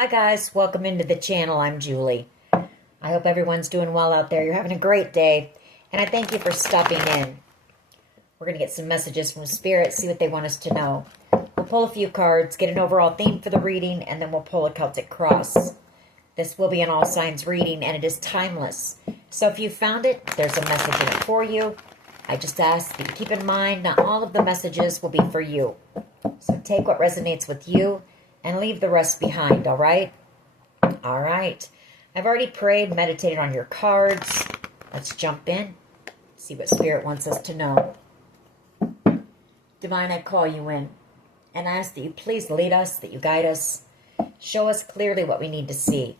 Hi guys, welcome into the channel. I'm Julie. I hope everyone's doing well out there. You're having a great day, and I thank you for stopping in. We're going to get some messages from Spirit, see what they want us to know. We'll pull a few cards, get an overall theme for the reading, and then we'll pull a Celtic cross. This will be an all signs reading, and it is timeless. So if you found it, there's a message in it for you. I just ask that you keep in mind, not all of the messages will be for you. So take what resonates with you and leave the rest behind, all right? All right. I've already prayed, meditated on your cards. Let's jump in, see what Spirit wants us to know. Divine, I call you in and ask that you please lead us, that you guide us. Show us clearly what we need to see.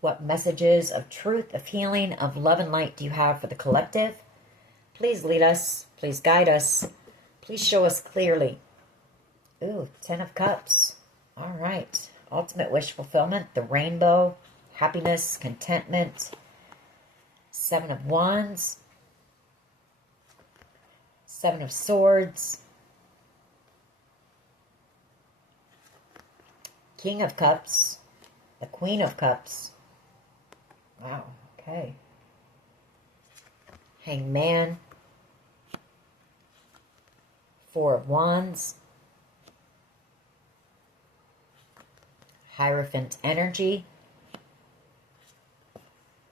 What messages of truth, of healing, of love and light do you have for the collective? Please lead us. Please guide us. Please show us clearly. Ooh, 10 of Cups. All right. Ultimate wish fulfillment, the rainbow, happiness, contentment. 7 of Wands. 7 of Swords. King of Cups. The Queen of Cups. Wow, okay. Hangman. 4 of Wands. Hierophant energy.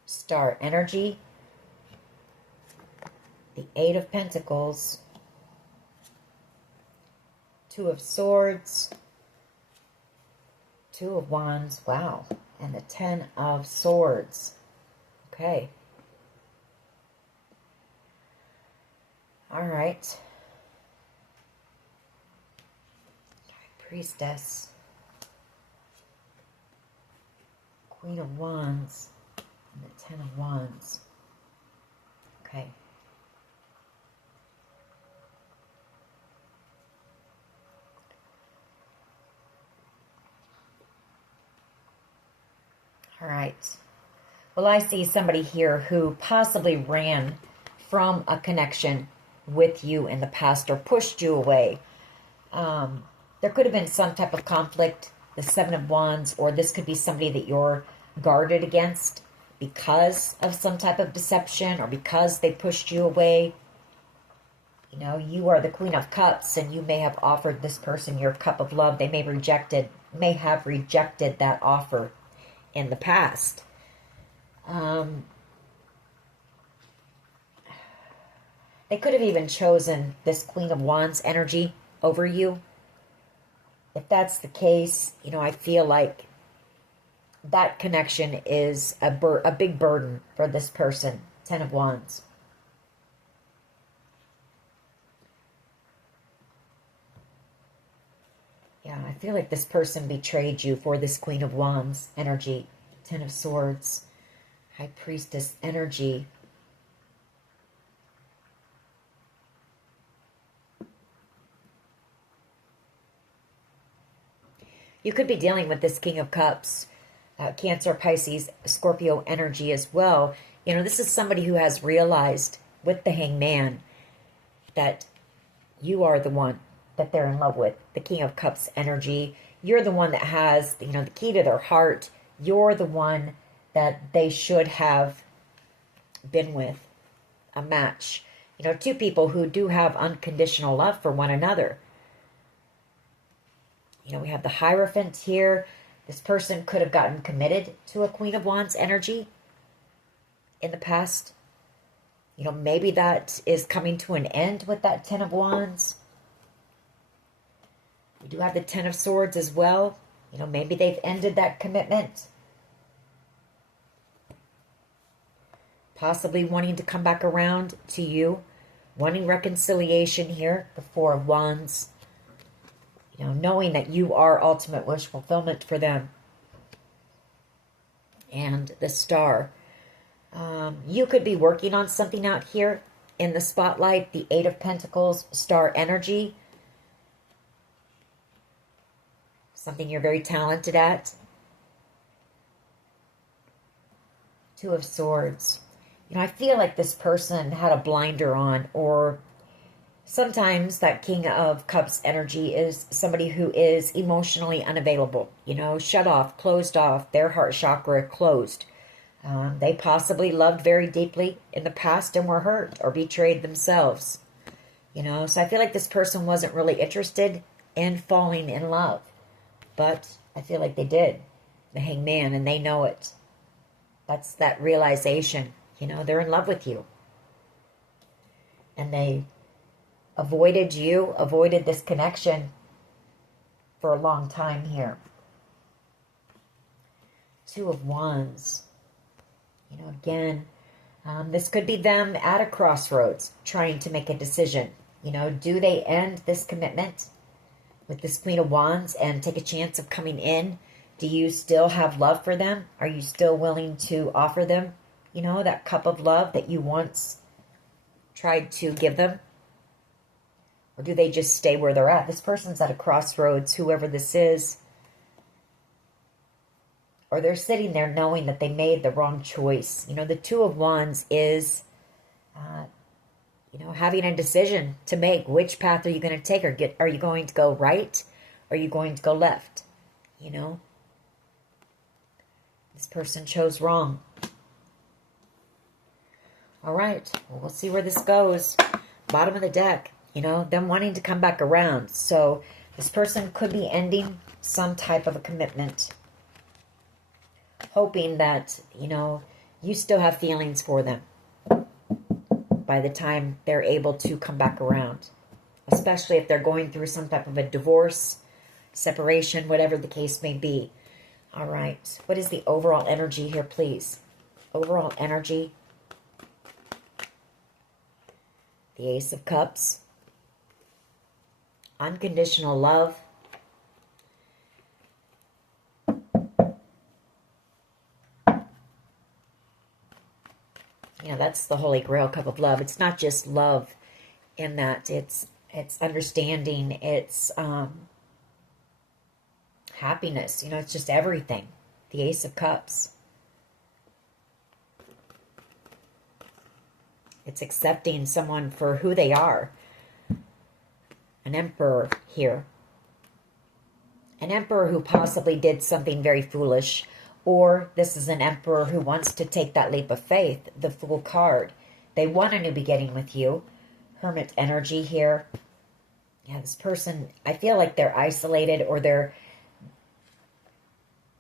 Star energy. The 8 of Pentacles. 2 of Swords. 2 of Wands. Wow. And the 10 of Swords. Okay. All right. Priestess. Queen of Wands. And the 10 of Wands. Okay. All right. Well, I see somebody here who possibly ran from a connection with you in the past or pushed you away. There could have been some type of conflict, the 7 of Wands, or this could be somebody that you're guarded against because of some type of deception or because they pushed you away. You know, you are the Queen of Cups and you may have offered this person your cup of love. They may have rejected that offer in the past. They could have even chosen this Queen of Wands energy over you. If that's the case, you know, I feel like that connection is a big burden for this person. 10 of Wands. Yeah, I feel like this person betrayed you for this Queen of Wands energy. 10 of Swords. High Priestess energy. You could be dealing with this King of Cups. Cancer, Pisces, Scorpio energy as well. You know, this is somebody who has realized with the Hangman that you are the one that they're in love with. The King of Cups energy. You're the one that has, you know, the key to their heart. You're the one that they should have been with. A match. You know, two people who do have unconditional love for one another. You know, we have the Hierophant here. This person could have gotten committed to a Queen of Wands energy in the past. You know, maybe that is coming to an end with that 10 of Wands. We do have the 10 of Swords as well. You know, maybe they've ended that commitment. Possibly wanting to come back around to you. Wanting reconciliation here. The 4 of Wands. You know, knowing that you are ultimate wish fulfillment for them. And the Star. You could be working on something out here in the spotlight. The 8 of Pentacles, Star energy. Something you're very talented at. 2 of Swords. You know, I feel like this person had a blinder on, or Sometimes that King of Cups energy is somebody who is emotionally unavailable, shut off, closed off, their heart chakra closed. They possibly loved very deeply in the past and were hurt or betrayed themselves. So I feel like this person wasn't really interested in falling in love. But I feel like they did. The Hangman, and they know it. That's that realization. They're in love with you. And they avoided this connection for a long time here. Two of Wands. Again, this could be them at a crossroads trying to make a decision. Do they end this commitment with this Queen of Wands and take a chance of coming in? Do you still have love for them? Are you still willing to offer them, that cup of love that you once tried to give them? Or do they just stay where they're at? This person's at a crossroads, whoever this is. Or they're sitting there knowing that they made the wrong choice. The Two of Wands is, having a decision to make. Which path are you going to take? Are you going to go right? Or are you going to go left? This person chose wrong. All right. Well, we'll see where this goes. Bottom of the deck. Them wanting to come back around. So this person could be ending some type of a commitment. Hoping that, you still have feelings for them by the time they're able to come back around. Especially if they're going through some type of a divorce, separation, whatever the case may be. All right. What is the overall energy here, please? Overall energy. The Ace of Cups. Unconditional love. That's the Holy Grail cup of love. It's not just love in that it's understanding, it's happiness. It's just everything. The Ace of Cups. It's accepting someone for who they are. An Emperor here. An Emperor who possibly did something very foolish. Or this is an Emperor who wants to take that leap of faith. The Fool card. They want a new beginning with you. Hermit energy here. Yeah, this person, I feel like they're isolated, or they're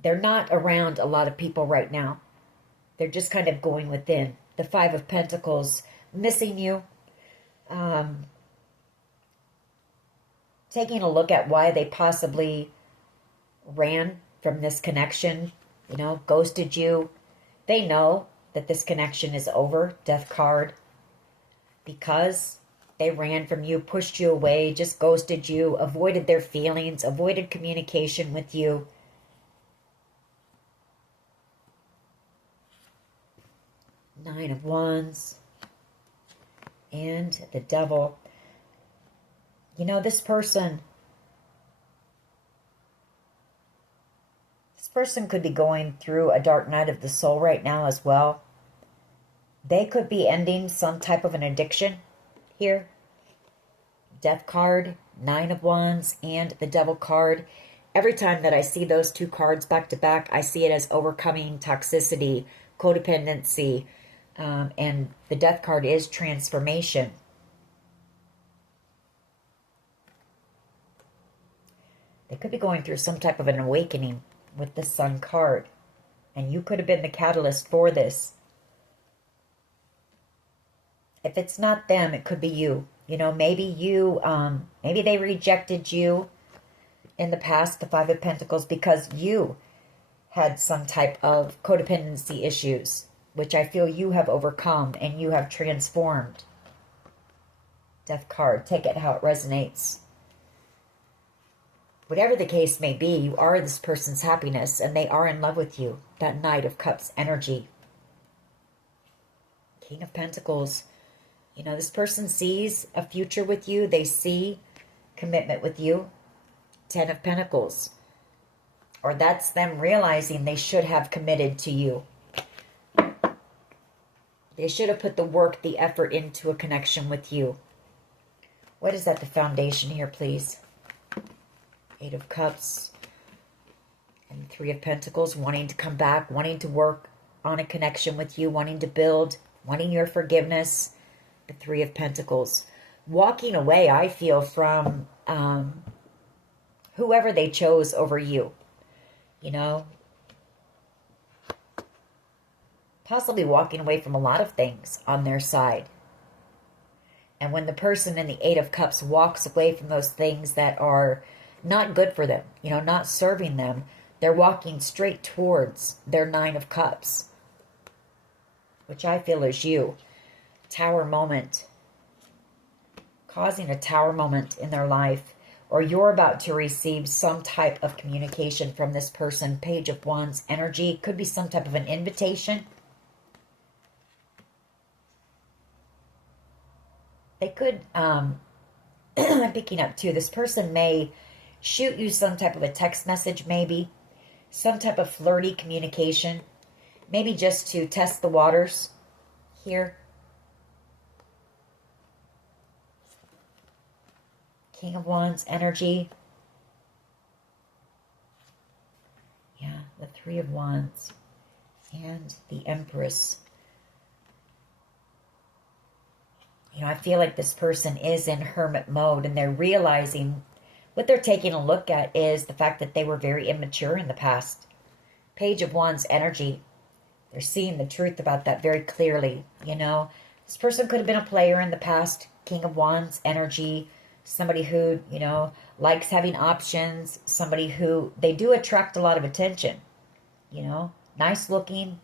not around a lot of people right now. They're just kind of going within. The Five of Pentacles, missing you. Taking a look at why they possibly ran from this connection. Ghosted you. They know that this connection is over. Death card. Because they ran from you, pushed you away, just ghosted you, avoided their feelings, avoided communication with you. Nine of Wands. And the Devil. This person could be going through a dark night of the soul right now as well. They could be ending some type of an addiction here. Death card, Nine of Wands, and the Devil card. Every time that I see those two cards back to back, I see it as overcoming toxicity, codependency, and the Death card is transformation. They could be going through some type of an awakening with the Sun card. And you could have been the catalyst for this. If it's not them, it could be you. Maybe maybe they rejected you in the past, the Five of Pentacles, because you had some type of codependency issues, which I feel you have overcome and you have transformed. Death card, take it how it resonates. Whatever the case may be, you are this person's happiness and they are in love with you. That Knight of Cups energy. King of Pentacles. This person sees a future with you. They see commitment with you. Ten of Pentacles. Or that's them realizing they should have committed to you. They should have put the work, the effort into a connection with you. What is at the foundation here, please? Eight of Cups and Three of Pentacles, wanting to come back, wanting to work on a connection with you, wanting to build, wanting your forgiveness. The Three of Pentacles. Walking away, I feel, from whoever they chose over you. You know? Possibly walking away from a lot of things on their side. And when the person in the Eight of Cups walks away from those things that are not good for them, you know, not serving them, they're walking straight towards their Nine of Cups, which I feel is you. Tower moment. Causing a tower moment in their life, or you're about to receive some type of communication from this person. Page of Wands energy. Could be some type of an invitation. They could, I'm picking up too, this person may shoot you some type of a text message, maybe. Some type of flirty communication. Maybe just to test the waters here. King of Wands energy. Yeah, the Three of Wands. And the Empress. You know, I feel like this person is in hermit mode and they're realizing what they're taking a look at is the fact that they were very immature in the past. Page of Wands energy. They're seeing the truth about that very clearly, you know. This person could have been a player in the past. King of Wands energy. Somebody who, you know, likes having options. Somebody who, they do attract a lot of attention. You know, nice looking,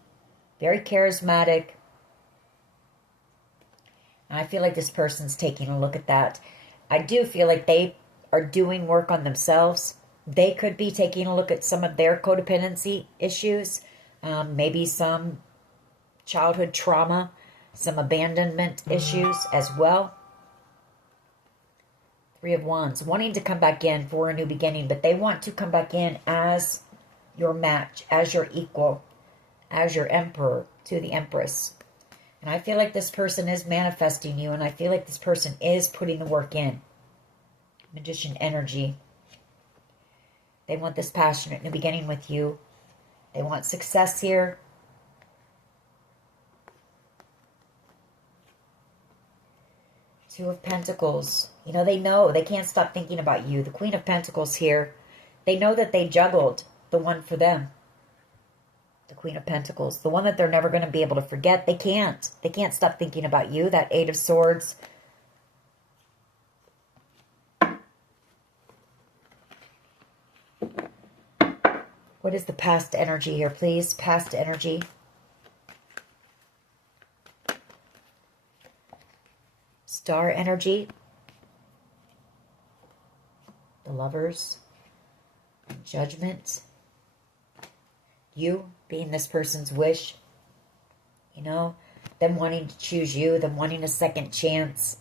very charismatic. I feel like this person's taking a look at that. I do feel like they are doing work on themselves. They could be taking a look at some of their codependency issues. Maybe some childhood trauma, some abandonment issues as well. Three of Wands, wanting to come back in for a new beginning, but they want to come back in as your match, as your equal, as your emperor to the Empress. And I feel like this person is manifesting you, and I feel like this person is putting the work in. Magician energy. They want this passionate new beginning with you. They want success here. Two of Pentacles. You know, they can't stop thinking about you. The Queen of Pentacles here. They know that they juggled the one for them. The Queen of Pentacles. The one that they're never going to be able to forget. They can't. They can't stop thinking about you. That Eight of Swords. What is the past energy here, please? Past energy. Star energy. The Lovers. Judgment. You being this person's wish. You know, them wanting to choose you, them wanting a second chance,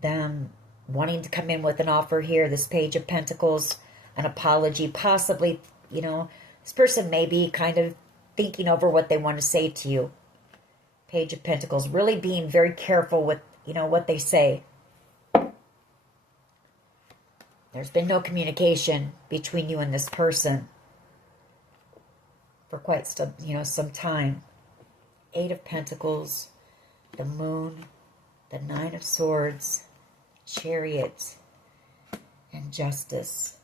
them wanting to come in with an offer here. This Page of Pentacles, an apology, possibly, you know, this person may be kind of thinking over what they want to say to you. Page of Pentacles, really being very careful with, you know, what they say. There's been no communication between you and this person for quite some, you know, some time. Eight of Pentacles, the Moon, the Nine of Swords, Chariot, and Justice.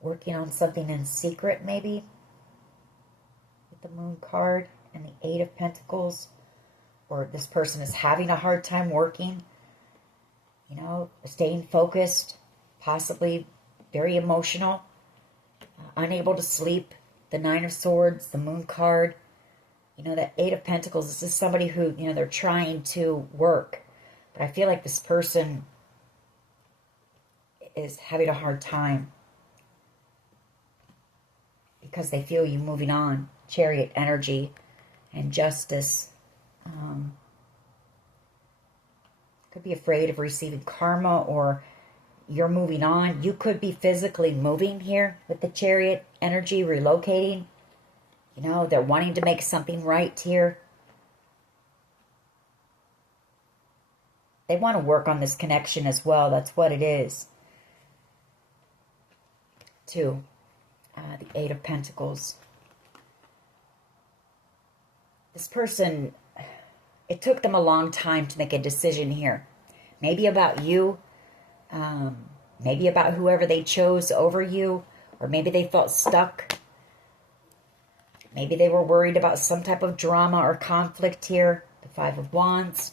Working on something in secret, maybe, with the Moon card and the Eight of Pentacles. Or this person is having a hard time working, you know, staying focused, possibly very emotional, unable to sleep. The Nine of Swords, the Moon card, you know, that Eight of Pentacles. This is somebody who, you know, they're trying to work. But I feel like this person is having a hard time because they feel you moving on. Chariot energy and Justice. Could be afraid of receiving karma, or you're moving on. You could be physically moving here with the Chariot energy, relocating. You know, they're wanting to make something right here. They want to work on this connection as well. That's what it is. Two, the Eight of Pentacles. This person, it took them a long time to make a decision here. Maybe about you, maybe about whoever they chose over you, or maybe they felt stuck. Maybe they were worried about some type of drama or conflict here. The Five of Wands.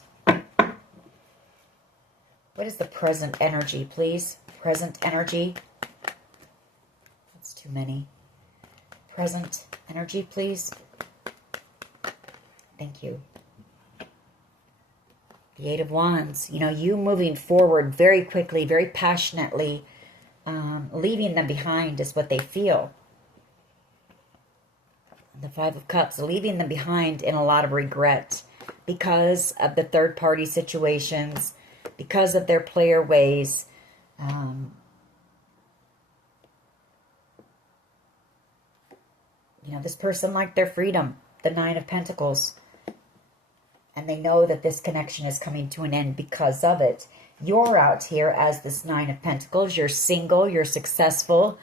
What is the present energy, please? Present energy. That's too many. Present energy, please. Thank you. The Eight of Wands. You know, you moving forward very quickly, very passionately. Leaving them behind is what they feel. The Five of Cups. Leaving them behind in a lot of regret because of the third-party situations, because of their player ways. You know, this person liked their freedom. The Nine of Pentacles. And they know that this connection is coming to an end because of it. You're out here as this Nine of Pentacles. You're single. You're successful,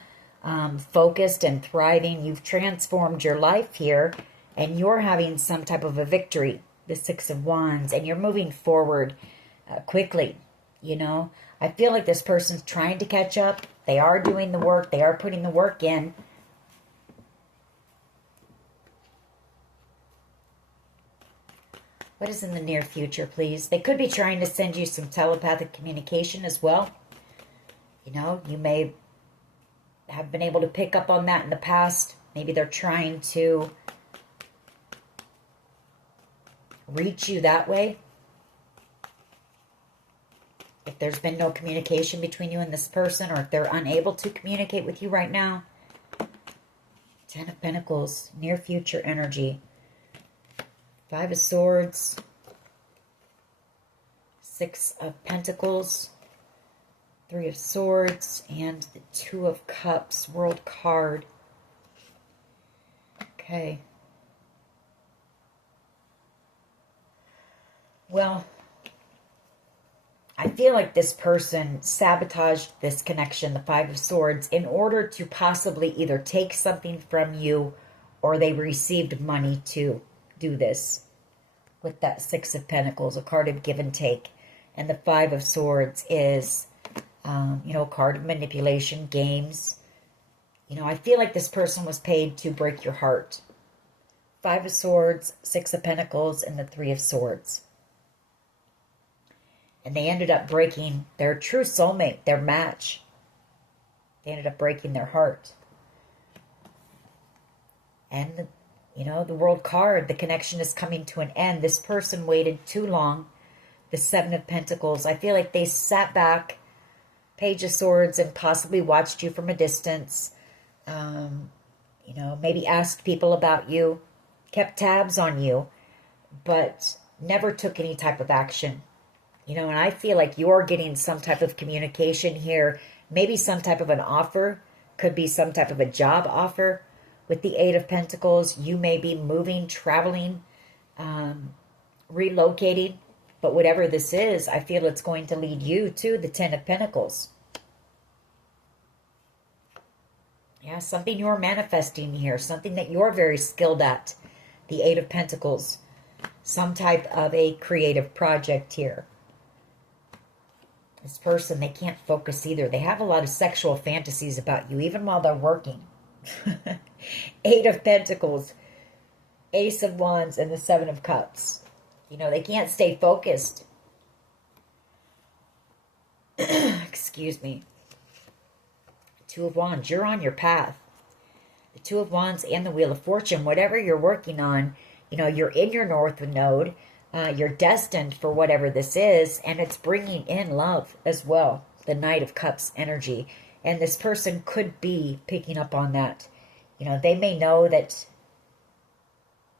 focused and thriving. You've transformed your life here. And you're having some type of a victory. The Six of Wands. And you're moving forward quickly. You know, I feel like this person's trying to catch up. They are doing the work. They are putting the work in. What is in the near future, please? They could be trying to send you some telepathic communication as well. You know, you may have been able to pick up on that in the past. Maybe they're trying to reach you that way. If there's been no communication between you and this person, or if they're unable to communicate with you right now. Ten of Pentacles, near future energy. Five of Swords, Six of Pentacles, Three of Swords, and the Two of Cups, World card. Okay. Well, I feel like this person sabotaged this connection, the Five of Swords, in order to possibly either take something from you, or they received money to do this. With that Six of Pentacles, a card of give and take. And the Five of Swords is, you know, a card of manipulation, games. You know, I feel like this person was paid to break your heart. Five of Swords, Six of Pentacles, and the Three of Swords. And they ended up breaking their true soulmate, their match. They ended up breaking their heart. And you know, the World card, the connection is coming to an end. This person waited too long. The Seven of Pentacles. I feel like they sat back, Page of Swords, and possibly watched you from a distance. You know, maybe asked people about you, kept tabs on you, but never took any type of action. You know, and I feel like you're getting some type of communication here. Maybe some type of an offer. Could be some type of a job offer. With the Eight of Pentacles, you may be moving, traveling, relocating. But whatever this is, I feel it's going to lead you to the Ten of Pentacles. Yeah, something you're manifesting here. Something that you're very skilled at. The Eight of Pentacles. Some type of a creative project here. This person, they can't focus either. They have a lot of sexual fantasies about you, even while they're working. Eight of Pentacles, Ace of Wands, and the Seven of Cups. You know, they can't stay focused. Excuse me. Two of Wands, you're on your path. The Two of Wands and the Wheel of Fortune, whatever you're working on, you know, you're in your North Node. You're destined for whatever this is, and it's bringing in love as well. The Knight of Cups energy. And this person could be picking up on that. You know, they may know that,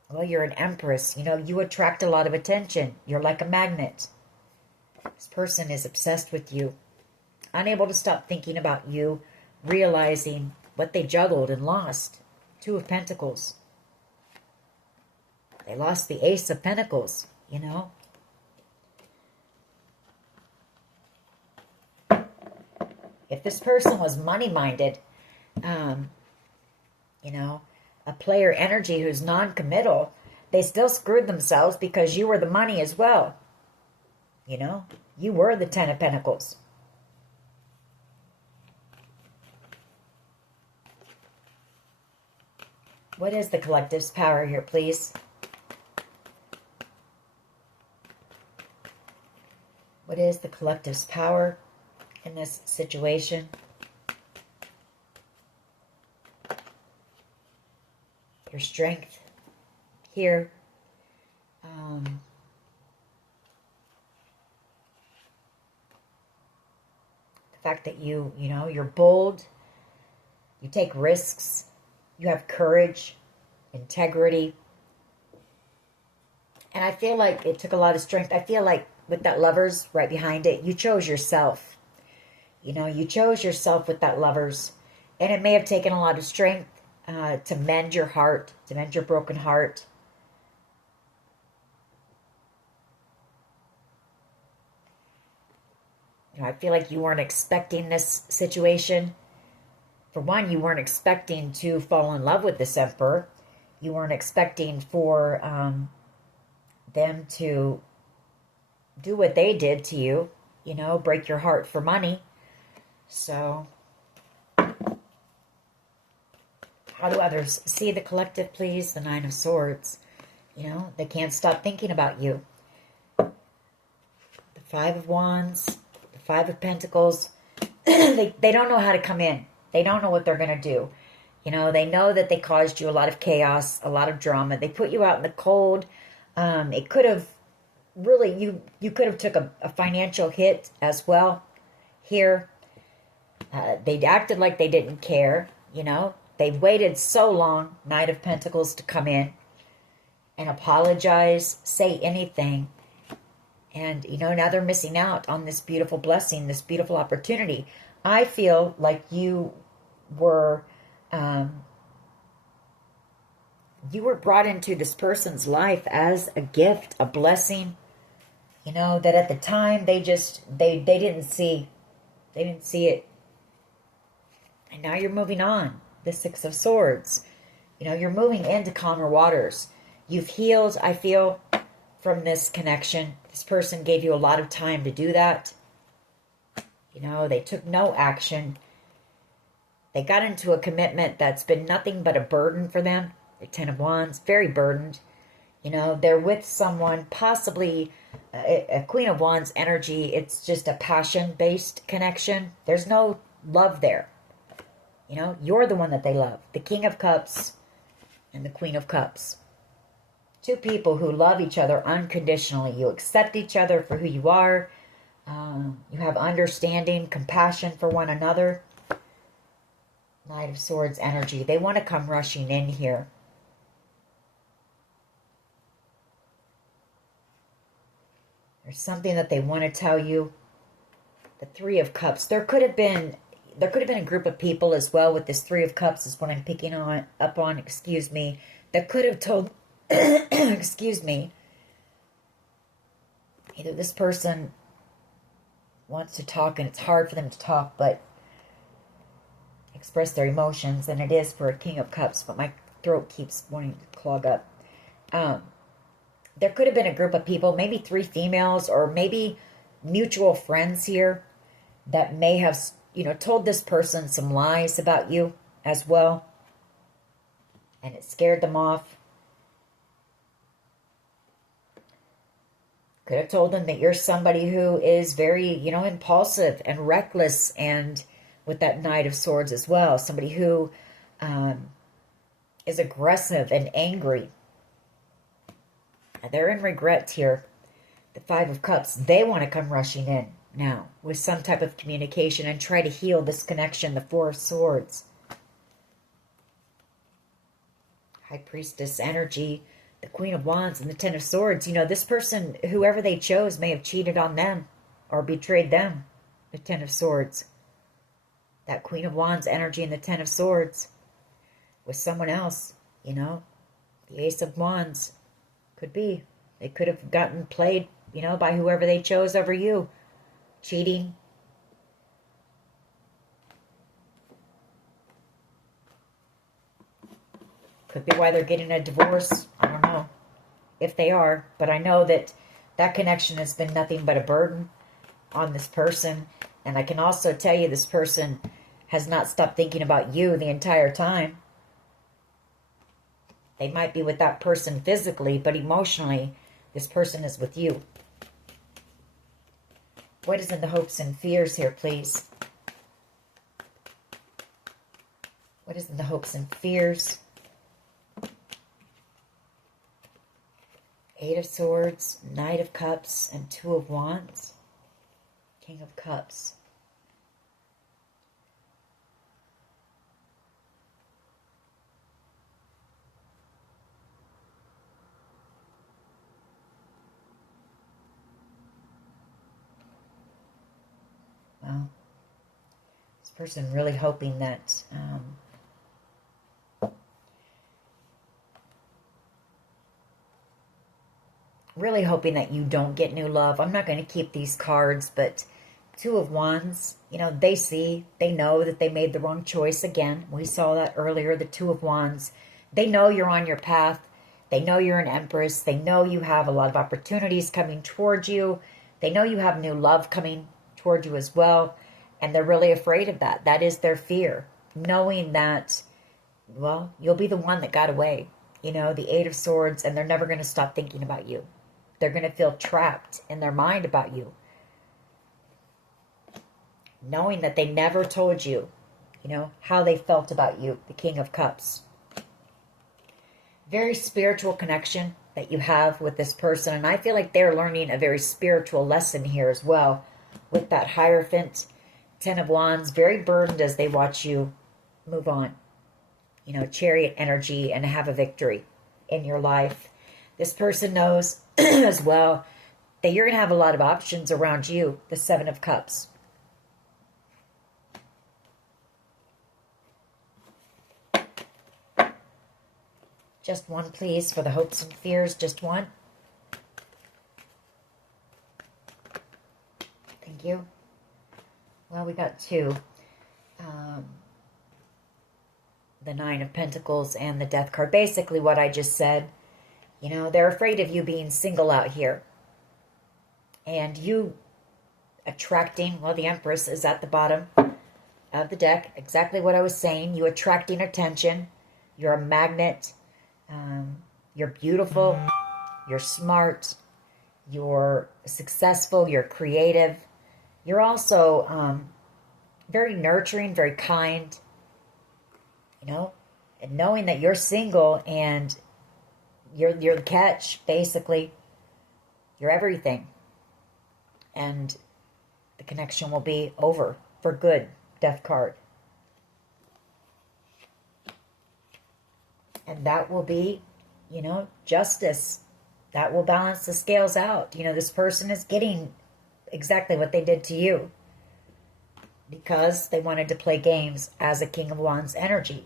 well, you're an Empress. You know, you attract a lot of attention. You're like a magnet. This person is obsessed with you, unable to stop thinking about you, realizing what they juggled and lost. Two of Pentacles. They lost the Ace of Pentacles, you know. If this person was money-minded, you know, a player energy who's non-committal, they still screwed themselves because you were the money as well. You know, you were the Ten of Pentacles. What is the collective's power here, please? What is the collective's power in this situation? Your strength here. The fact that you know, you're bold. You take risks. You have courage, integrity. And I feel like it took a lot of strength. I feel like with that Lovers right behind it, you chose yourself. You know, you chose yourself with that Lovers. And it may have taken a lot of strength to mend your heart, to mend your broken heart. You know, I feel like you weren't expecting this situation. For one, you weren't expecting to fall in love with this Emperor. You weren't expecting for them to do what they did to you. You know, break your heart for money. So, how do others see the collective, please? The Nine of Swords. You know, they can't stop thinking about you. The Five of Wands, the Five of Pentacles. They don't know how to come in. They don't know what they're going to do. You know, they know that they caused you a lot of chaos, a lot of drama. They put you out in the cold. It could have really, you could have took a financial hit as well here. They acted like they didn't care, you know. They waited so long, Knight of Pentacles, to come in and apologize, say anything. And, you know, now they're missing out on this beautiful blessing, this beautiful opportunity. I feel like you were brought into this person's life as a gift, a blessing. You know, that at the time they didn't see. They didn't see it. And now you're moving on. The Six of Swords. You know, you're moving into calmer waters. You've healed, I feel, from this connection. This person gave you a lot of time to do that. You know, they took no action. They got into a commitment that's been nothing but a burden for them. The Ten of Wands, very burdened. You know, they're with someone, possibly a Queen of Wands energy. It's just a passion-based connection. There's no love there. You know, you're the one that they love. The King of Cups and the Queen of Cups. Two people who love each other unconditionally. You accept each other for who you are. You have understanding, compassion for one another. Knight of Swords energy. They want to come rushing in here. There's something that they want to tell you. The Three of Cups. There could have been a group of people as well with this Three of Cups is what I'm picking up on, excuse me, that could have told, excuse me, either this person wants to talk and it's hard for them to talk, but express their emotions, and it is for a King of Cups, but my throat keeps wanting to clog up. There could have been a group of people, maybe 3 females, or maybe mutual friends here that may have, you know, told this person some lies about you as well, and it scared them off. Could have told them that you're somebody who is very, you know, impulsive and reckless, and with that Knight of Swords as well. Somebody who is aggressive and angry. They're in regret here. The Five of Cups, they want to come rushing in now with some type of communication and try to heal this connection. The Four of Swords. High Priestess energy. The Queen of Wands and the Ten of Swords. You know, this person, whoever they chose, may have cheated on them. or betrayed them. The Ten of Swords. That Queen of Wands energy and the Ten of Swords with someone else, you know. The Ace of Wands could be. They could have gotten played, you know, by whoever they chose over you. Cheating. Could be why they're getting a divorce. I don't know if they are. But I know that that connection has been nothing but a burden on this person. And I can also tell you this person has not stopped thinking about you the entire time. They might be with that person physically, but emotionally, this person is with you. What is in the hopes and fears here, please? What is in the hopes and fears? Eight of Swords, Knight of Cups, and Two of Wands. King of Cups. Well, this person really hoping that you don't get new love. I'm not going to keep these cards, but Two of Wands, you know, they know that they made the wrong choice again. We saw that earlier, the Two of Wands. They know you're on your path. They know you're an Empress. They know you have a lot of opportunities coming towards you. They know you have new love coming toward you as well. And they're really afraid of that. That is their fear. Knowing that, well, you'll be the one that got away. You know, the Eight of Swords, and they're never going to stop thinking about you. They're going to feel trapped in their mind about you. Knowing that they never told you, you know, how they felt about you, the King of Cups. Very spiritual connection that you have with this person. And I feel like they're learning a very spiritual lesson here as well. With that Hierophant, Ten of Wands, very burdened as they watch you move on. You know, Chariot energy and have a victory in your life. This person knows as well that you're going to have a lot of options around you, the Seven of Cups. Just one, please, for the hopes and fears. Just one. Thank you. Well, we got two. The Nine of Pentacles and the Death card. Basically what I just said. You know, they're afraid of you being single out here. And you attracting, well, the Empress is at the bottom of the deck. Exactly what I was saying. You attracting attention. You're a magnet. You're beautiful. You're smart. You're successful. You're creative. You're also very nurturing, very kind. You know, and knowing that you're single and you're the catch, basically. You're everything. And the connection will be over for good. Death card. And that will be, you know, justice. That will balance the scales out. You know, this person is getting exactly what they did to you. Because they wanted to play games as a King of Wands energy.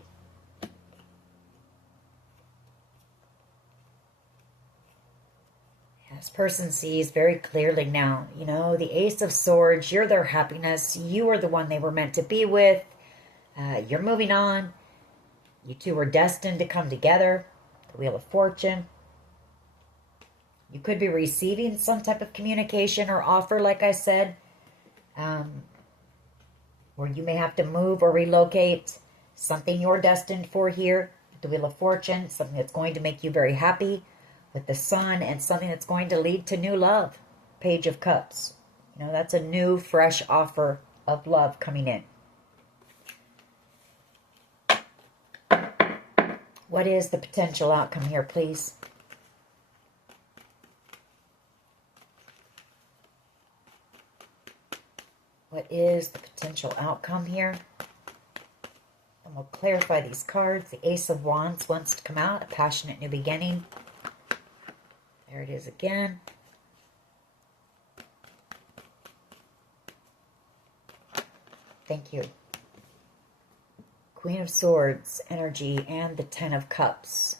This person sees very clearly now, you know, the Ace of Swords, you're their happiness. You are the one they were meant to be with. You're moving on. You two were destined to come together. The Wheel of Fortune. You could be receiving some type of communication or offer, like I said. Or you may have to move or relocate. Something you're destined for here. The Wheel of Fortune. Something that's going to make you very happy. With the Sun, and something that's going to lead to new love. Page of Cups. You know, that's a new, fresh offer of love coming in. What is the potential outcome here, please? What is the potential outcome here? And we'll clarify these cards. The Ace of Wands wants to come out. A passionate new beginning. There it is again. Thank you. Queen of Swords energy and the Ten of Cups.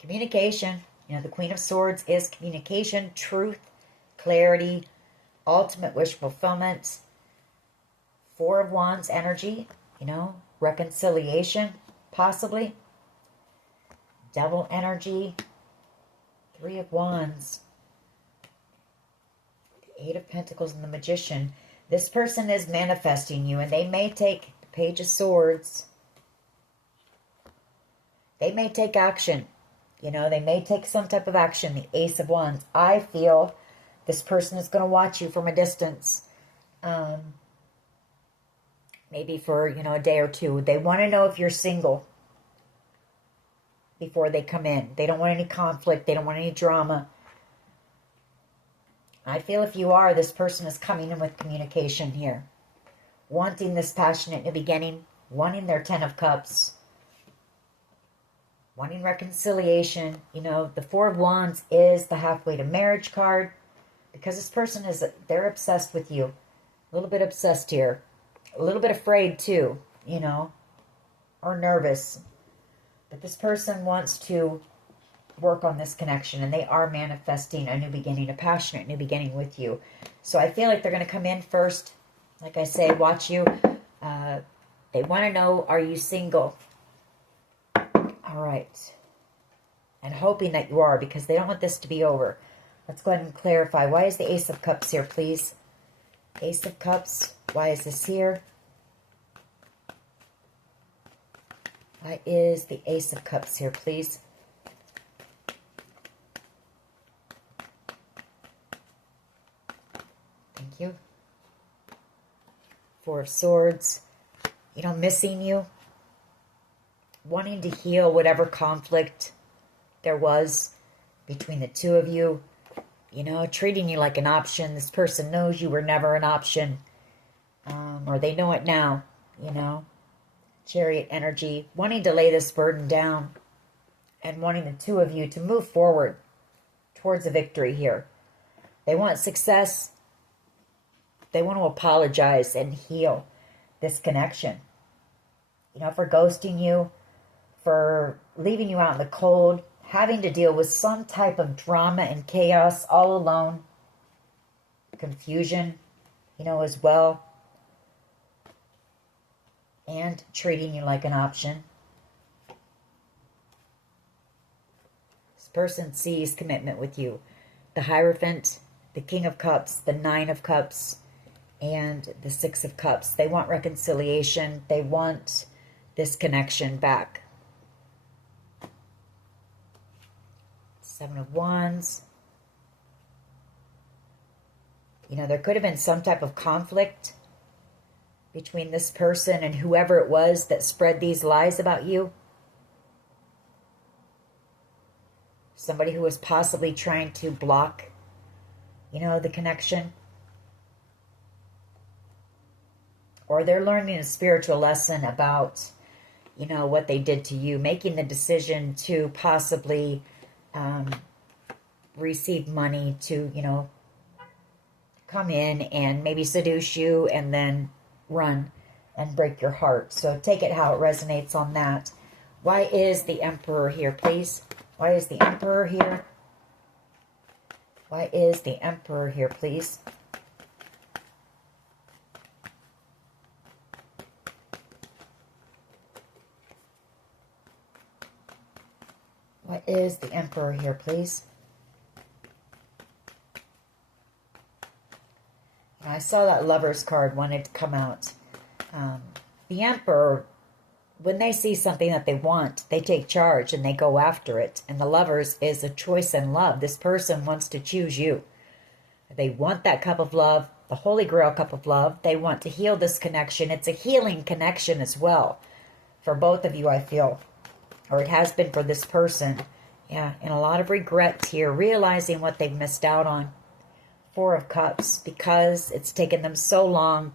Communication. You know, the Queen of Swords is communication, truth, clarity, ultimate wish fulfillment. Four of Wands energy, you know, reconciliation, possibly. Devil energy. Three of Wands. The Eight of Pentacles and the Magician. This person is manifesting you, and they may take the Page of Swords. They may take action. You know, they may take some type of action. The Ace of Wands. I feel this person is going to watch you from a distance. Maybe for, you know, a day or two. They want to know if you're single before they come in. They don't want any conflict. They don't want any drama. I feel if you are, this person is coming in with communication here. Wanting this passionate new beginning. Wanting their Ten of Cups. Wanting reconciliation. You know, the Four of Wands is the halfway to marriage card. Because this person is, they're obsessed with you. A little bit obsessed here. A little bit afraid too, you know, or nervous. But this person wants to work on this connection, and they are manifesting a new beginning, a passionate new beginning with you. So I feel like they're going to come in first, like I say, watch you. They want to know, are you single? All right. And hoping that you are, because they don't want this to be over. Let's go ahead and clarify. Why is the Ace of Cups here, please? Ace of Cups. Why is this here? Why is the Ace of Cups here, please? Thank you. Four of Swords. You know, missing you. Wanting to heal whatever conflict there was between the two of you. You know, treating you like an option. This person knows you were never an option. Or they know it now, you know. Chariot energy. Wanting to lay this burden down. And wanting the two of you to move forward towards a victory here. They want success. They want to apologize and heal this connection. You know, for ghosting you. For leaving you out in the cold. Having to deal with some type of drama and chaos all alone. Confusion, you know, as well. And treating you like an option. This person sees commitment with you. The Hierophant, the King of Cups, the Nine of Cups, and the Six of Cups. They want reconciliation. They want this connection back. Seven of Wands. You know, there could have been some type of conflict between this person and whoever it was that spread these lies about you. Somebody who was possibly trying to block, you know, the connection. Or they're learning a spiritual lesson about, you know, what they did to you. Making the decision to possibly receive money to, you know, come in and maybe seduce you and then run and break your heart. So take it how it resonates on that. Why is the Emperor here, please? Why is the Emperor here? Why is the Emperor here, please? Why is the Emperor here, please? I saw that Lover's card wanted to come out. The Emperor, when they see something that they want, they take charge and they go after it. And the Lovers is a choice in love. This person wants to choose you. They want that cup of love, the Holy Grail cup of love. They want to heal this connection. It's a healing connection as well for both of you, I feel. Or it has been for this person. Yeah, and a lot of regret here, realizing what they've missed out on. Four of Cups, because it's taken them so long.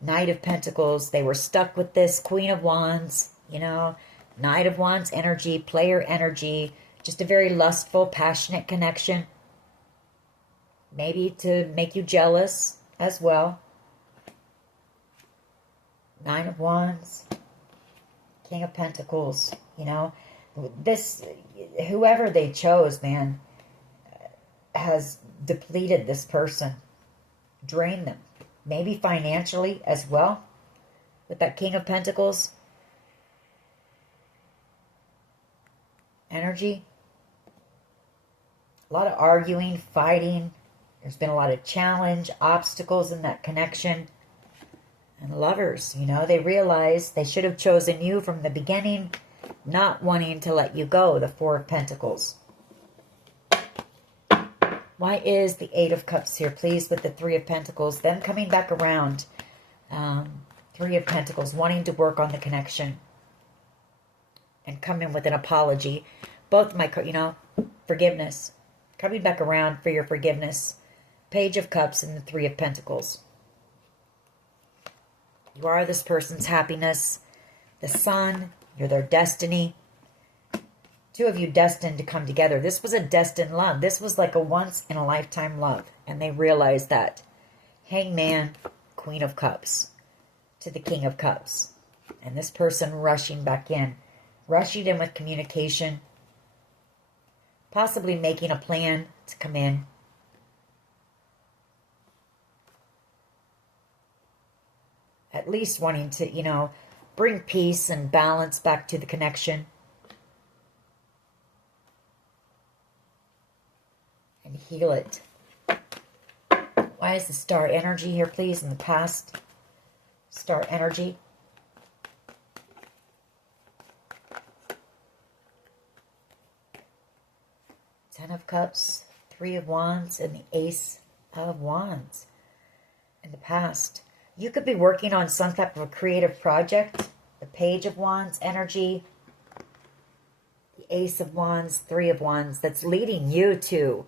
Knight of Pentacles, they were stuck with this Queen of Wands, you know. Knight of Wands energy, player energy, just a very lustful, passionate connection. Maybe to make you jealous as well. Nine of Wands, King of Pentacles. You know, this, whoever they chose, man, has depleted this person, drained them, maybe financially as well, with that King of Pentacles energy. A lot of arguing, fighting. There's been a lot of challenge, obstacles in that connection. And lovers, you know, they realize they should have chosen you from the beginning, not wanting to let you go. The Four of Pentacles. Why is the Eight of Cups here, please, with the Three of Pentacles? Them coming back around. Three of Pentacles, wanting to work on the connection. And come in with an apology. Both my, you know, forgiveness. Coming back around for your forgiveness. Page of Cups and the Three of Pentacles. You are this person's happiness. The Sun, you're their destiny. Two of you destined to come together. This was a destined love. This was like a once-in-a-lifetime love. And they realized that. Hangman, Queen of Cups. To the King of Cups. And this person rushing back in. Rushing in with communication. Possibly making a plan to come in. At least wanting to, you know, bring peace and balance back to the connection. And heal it. Why is the Star energy here, please, in the past? Star energy. Ten of Cups, Three of Wands, and the Ace of Wands. In the past, you could be working on some type of a creative project. The Page of Wands energy. The Ace of Wands, Three of Wands. That's leading you to,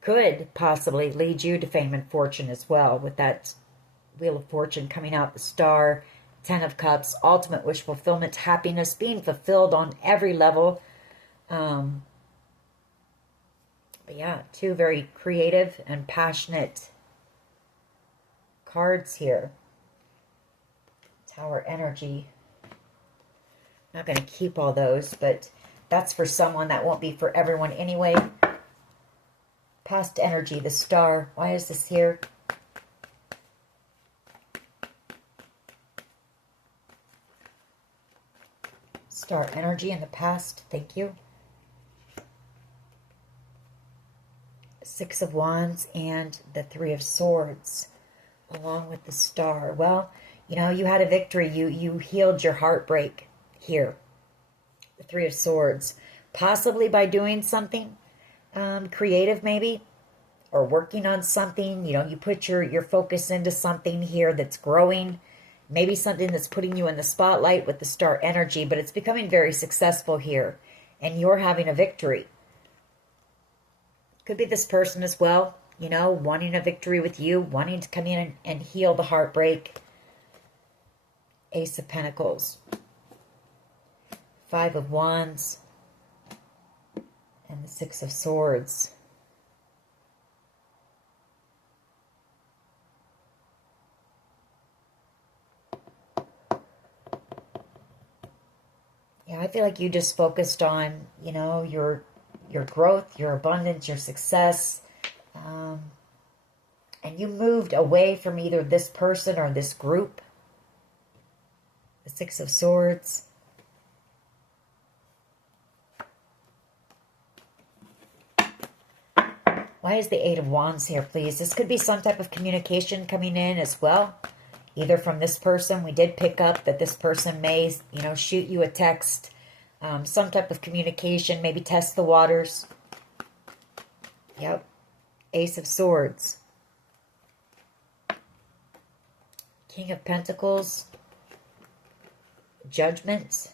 could possibly lead you to fame and fortune as well. With that Wheel of Fortune coming out. The Star, Ten of Cups. Ultimate wish fulfillment. Happiness being fulfilled on every level. But yeah, two very creative and passionate cards here. Tower energy. Not going to keep all those, but that's for someone. That won't be for everyone anyway. Past energy, the Star. Why is this here? Star energy in the past. Thank you. Six of Wands and the Three of Swords along with the Star. Well, you know, you had a victory. You healed your heartbreak here. The Three of Swords. Possibly by doing something creative maybe, or working on something. You know, you put your focus into something here that's growing. Maybe something that's putting you in the spotlight with the Star energy, but it's becoming very successful here. And you're having a victory. Could be this person as well, you know, wanting a victory with you, wanting to come in and heal the heartbreak. Ace of Pentacles. Five of Wands. And the Six of Swords. Yeah, I feel like you just focused on, you know, your growth, your abundance, your success. And you moved away from either this person or this group. The Six of Swords. Why is the Eight of Wands here, please? This could be some type of communication coming in as well. Either from this person. We did pick up that this person may, you know, shoot you a text. Some type of communication. Maybe test the waters. Yep. Ace of Swords. King of Pentacles. Judgment.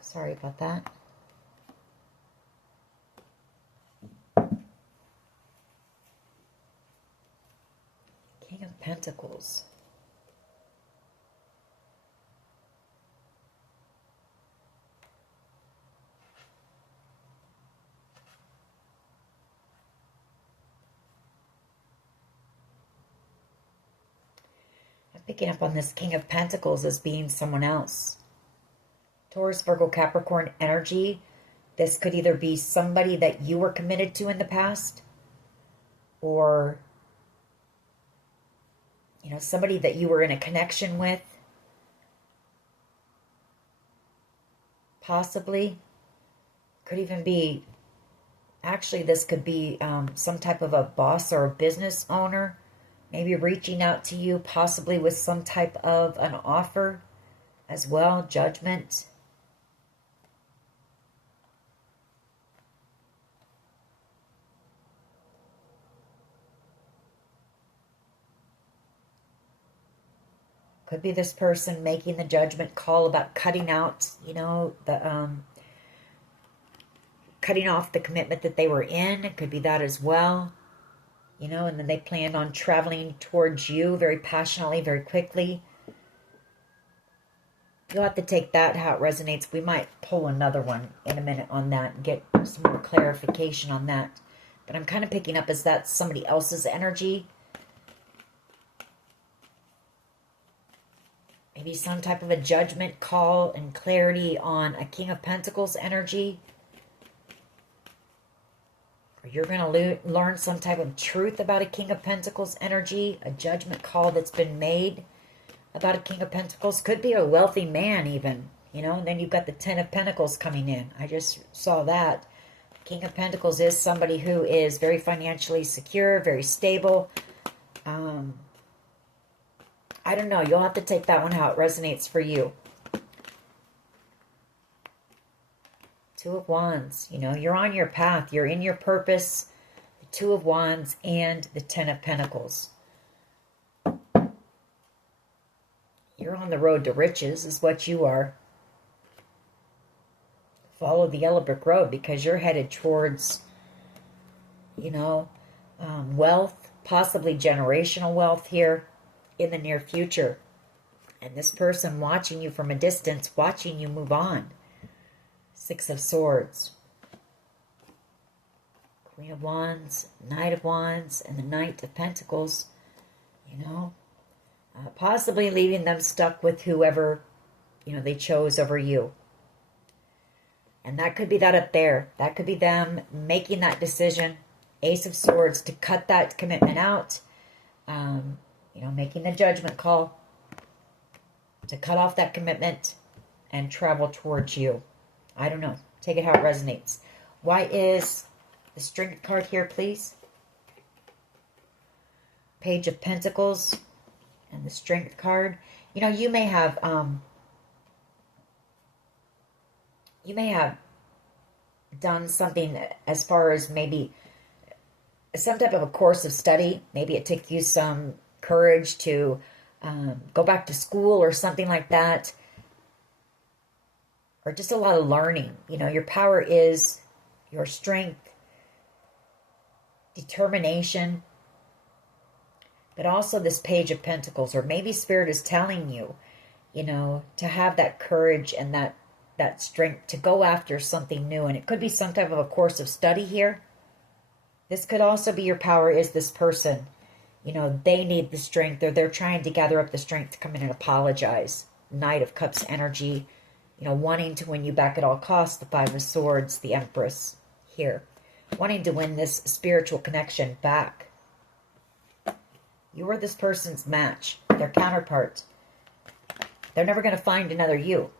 Sorry about that. King of Pentacles. Picking up on this King of Pentacles as being someone else. Taurus, Virgo, Capricorn energy. This could either be somebody that you were committed to in the past, or, you know, somebody that you were in a connection with. Possibly. Could even be, actually this could be some type of a boss or a business owner. Maybe reaching out to you, possibly with some type of an offer as well. Judgment. Could be this person making the judgment call about cutting out, you know, the cutting off the commitment that they were in. It could be that as well. You know, and then they planned on traveling towards you very passionately, very quickly. You'll have to take that how it resonates. We might pull another one in a minute on that and get some more clarification on that. But I'm kind of picking up as that's somebody else's energy. Maybe some type of a judgment call and clarity on a King of Pentacles energy. Or you're going to learn some type of truth about a King of Pentacles energy. A judgment call that's been made about a King of Pentacles. Could be a wealthy man even. You know, and then you've got the Ten of Pentacles coming in. I just saw that. King of Pentacles is somebody who is very financially secure, very stable. I don't know. You'll have to take that one how it resonates for you. Two of Wands. You know, you're on your path. You're in your purpose. The Two of Wands and the Ten of Pentacles. You're on the road to riches is what you are. Follow the yellow brick road because you're headed towards, you know, wealth, possibly generational wealth here in the near future. And this person watching you from a distance, watching you move on. Six of Swords. Queen of Wands, Knight of Wands, and the Knight of Pentacles. You know, possibly leaving them stuck with whoever, you know, they chose over you. And that could be that up there. That could be them making that decision. Ace of Swords to cut that commitment out. You know, making the judgment call to cut off that commitment and travel towards you. I don't know. Take it how it resonates. Why is the Strength card here, please? Page of Pentacles and the Strength card. You know, you may have done something as far as maybe some type of a course of study. Maybe it took you some courage to go back to school or something like that. Or just a lot of learning. You know, your power is your strength, determination, but also this Page of Pentacles. Or maybe Spirit is telling you, you know, to have that courage and that strength to go after something new. And it could be some type of a course of study here. This could also be your power is this person. You know, they need the strength, or they're trying to gather up the strength to come in and apologize. Knight of Cups energy. You know, wanting to win you back at all costs. The Five of Swords, the Empress here. Wanting to win this spiritual connection back. You are this person's match. Their counterpart. They're never going to find another you.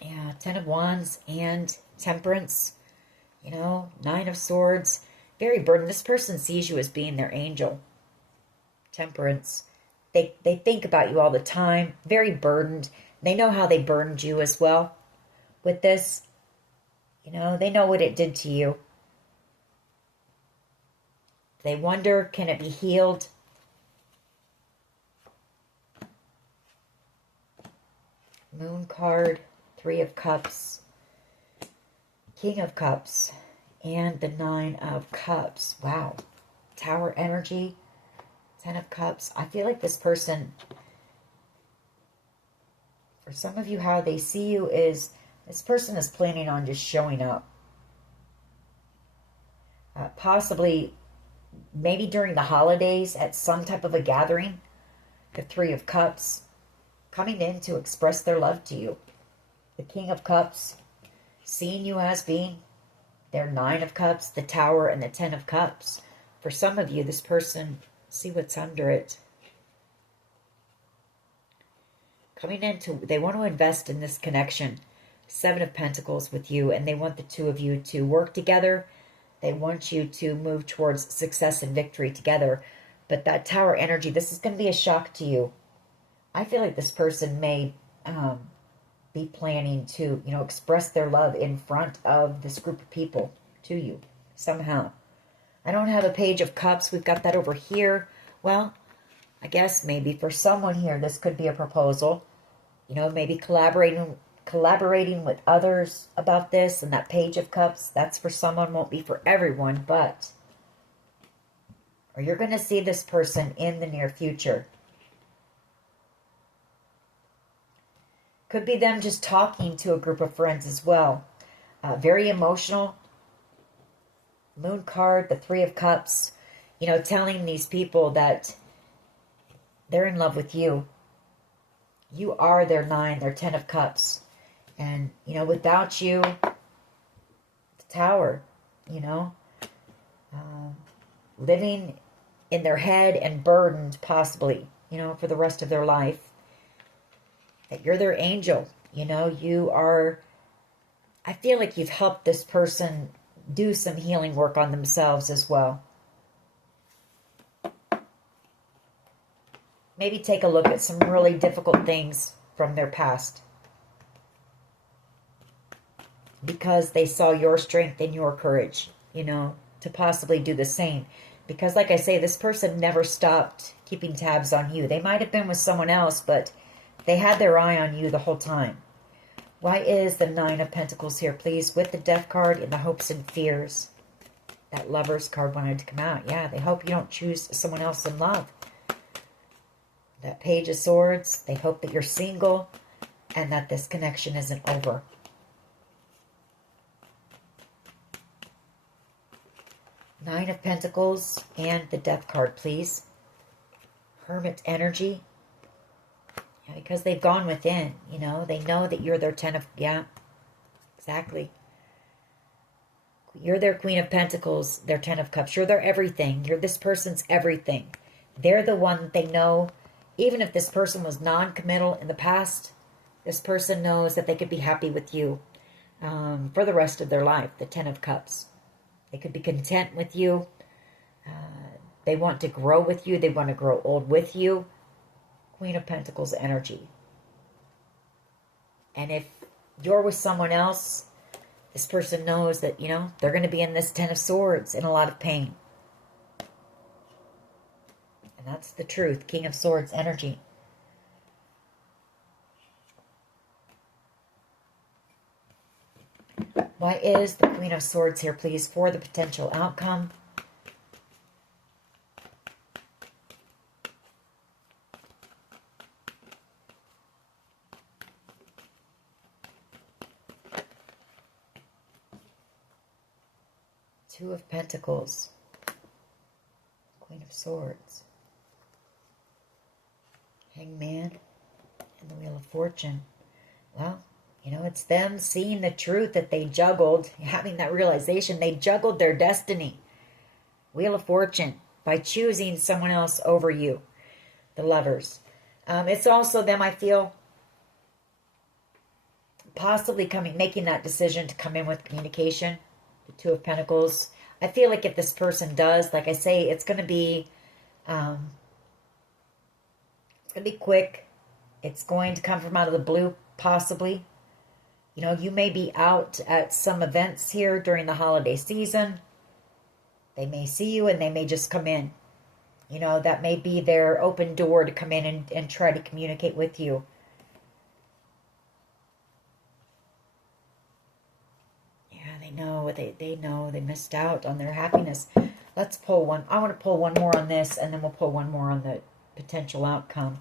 Yeah, Ten of Wands and Temperance. You know, Nine of Swords. Very burdened. This person sees you as being their angel. Temperance. They think about you all the time. Very burdened. They know how they burdened you as well with this. You know, they know what it did to you. They wonder, can it be healed? Moon card, Three of Cups, King of Cups, and the Nine of Cups. Wow. Tower energy. Ten of Cups. I feel like this person, for some of you, how they see you is, this person is planning on just showing up. Possibly maybe during the holidays at some type of a gathering. The Three of Cups coming in to express their love to you. The King of Cups seeing you as being their Nine of Cups, the Tower, and the Ten of Cups. For some of you, this person, see what's under it. Coming into, they want to invest in this connection. Seven of Pentacles with you, and they want the two of you to work together. They want you to move towards success and victory together. But that Tower energy, this is going to be a shock to you. I feel like this person may be planning to, express their love in front of this group of people to you somehow. I don't have a Page of Cups. We've got that over here. Well, I guess maybe for someone here, this could be a proposal. Maybe collaborating with others about this. And that Page of Cups, that's for someone, won't be for everyone, but or you're going to see this person in the near future. Could be them just talking to a group of friends as well. Very emotional. Moon card, the Three of Cups. Telling these people that they're in love with you. You are their Nine, their Ten of Cups. And, without you, the Tower, living in their head and burdened possibly, for the rest of their life. That you're their angel. You are, I feel like you've helped this person do some healing work on themselves as well. Maybe take a look at some really difficult things from their past. Because they saw your strength and your courage, to possibly do the same. Because like I say, this person never stopped keeping tabs on you. They might have been with someone else, but they had their eye on you the whole time. Why is the Nine of Pentacles here, please? With the Death card in the hopes and fears. That Lovers card wanted to come out. Yeah, they hope you don't choose someone else in love. That Page of Swords, they hope that you're single and that this connection isn't over. Nine of Pentacles and the Death card, please. Hermit energy. Yeah, because they've gone within, They know that you're their Ten of... Yeah, exactly. You're their Queen of Pentacles, their Ten of Cups. You're their everything. You're this person's everything. They're the one that they know. Even if this person was non-committal in the past, this person knows that they could be happy with you for the rest of their life, the Ten of Cups. They could be content with you. They want to grow with you. They want to grow old with you. Queen of Pentacles energy. And if you're with someone else, this person knows that, they're going to be in this Ten of Swords in a lot of pain. And that's the truth. King of Swords energy. Why is the Queen of Swords here, please, for the potential outcome? Two of Pentacles. Queen of Swords. Hangman and the Wheel of Fortune. Well, it's them seeing the truth that they juggled, having that realization. They juggled their destiny. Wheel of Fortune by choosing someone else over you. The Lovers. It's also them, I feel, possibly making that decision to come in with communication. The Two of Pentacles. I feel like if this person does, like I say, it's going to be quick. It's going to come from out of the blue, possibly. You may be out at some events here during the holiday season. They may see you and they may just come in. That may be their open door to come in and try to communicate with you. Yeah, they know. They know they missed out on their happiness. Let's pull one. I want to pull one more on this, and then we'll pull one more on the potential outcome.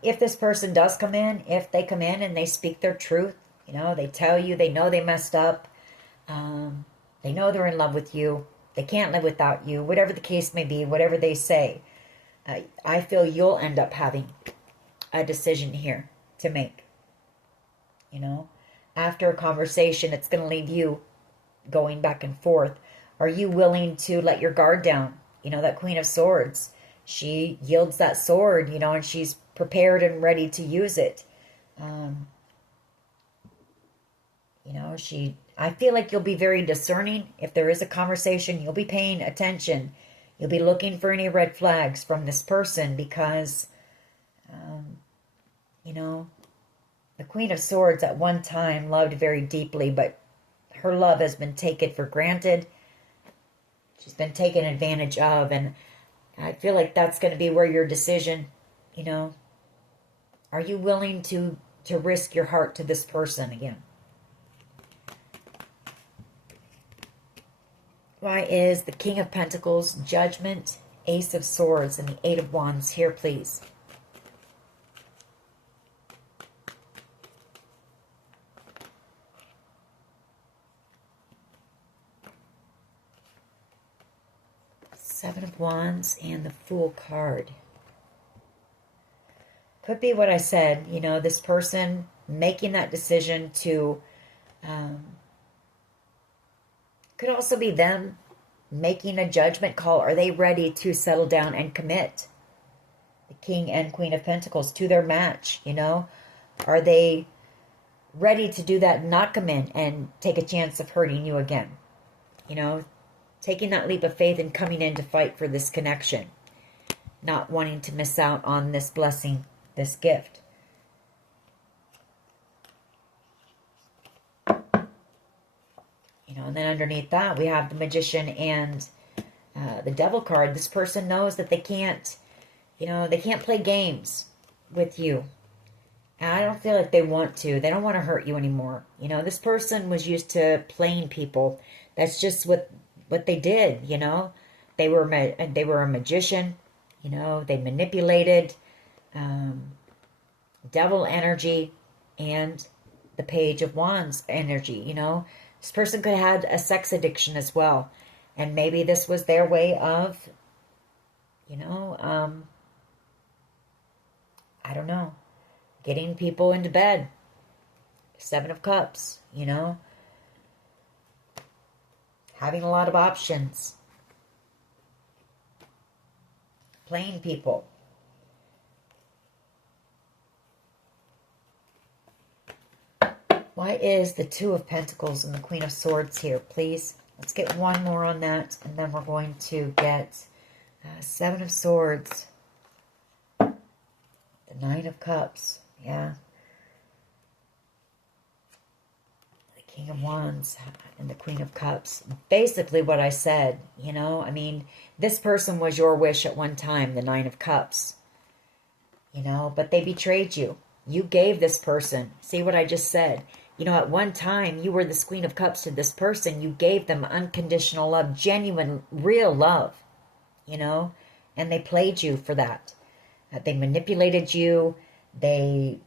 If this person does come in, if they come in and they speak their truth, they tell you, they know they messed up. They know they're in love with you. They can't live without you, whatever the case may be, whatever they say. I feel you'll end up having a decision here to make. You know, after a conversation, it's going to leave you going back and forth. Are you willing to let your guard down? You know, that Queen of Swords, she yields that sword, you know, and she's prepared and ready to use it. You know, I feel like you'll be very discerning. If there is a conversation, you'll be paying attention. You'll be looking for any red flags from this person because, you know, the Queen of Swords at one time loved very deeply, but her love has been taken for granted. She's been taken advantage of, and I feel like that's going to be where your decision, you know, are you willing to risk your heart to this person again? Why is the King of Pentacles, Judgment, Ace of Swords, and the Eight of Wands here, please? Seven of Wands and the Fool card. Could be what I said, you know, this person making that decision to, could also be them making a judgment call. Are they ready to settle down and commit? The King and Queen of Pentacles to their match, you know? Are they ready to do that and not come in and take a chance of hurting you again? You know, taking that leap of faith and coming in to fight for this connection. Not wanting to miss out on this blessing, this gift. You know, and then underneath that, we have the Magician and the Devil card. This person knows that they can't, you know, they can't play games with you. And I don't feel like they want to. They don't want to hurt you anymore. You know, this person was used to playing people. That's just what they did, you know. They were a magician, you know. They manipulated devil energy and the Page of Wands energy, you know. This person could have had a sex addiction as well. And maybe this was their way of, you know, I don't know, getting people into bed. Seven of Cups, you know. Having a lot of options. Playing people. Why is the Two of Pentacles and the Queen of Swords here, please? Let's get one more on that, and then we're going to get Seven of Swords. The Nine of Cups, yeah. The King of Wands and the Queen of Cups. Basically what I said, you know, I mean, this person was your wish at one time, the Nine of Cups. You know, but they betrayed you. You gave this person, see what I just said? You know, at one time, you were this Queen of Cups to this person. You gave them unconditional love, genuine, real love, you know, and they played you for that. They manipulated you. They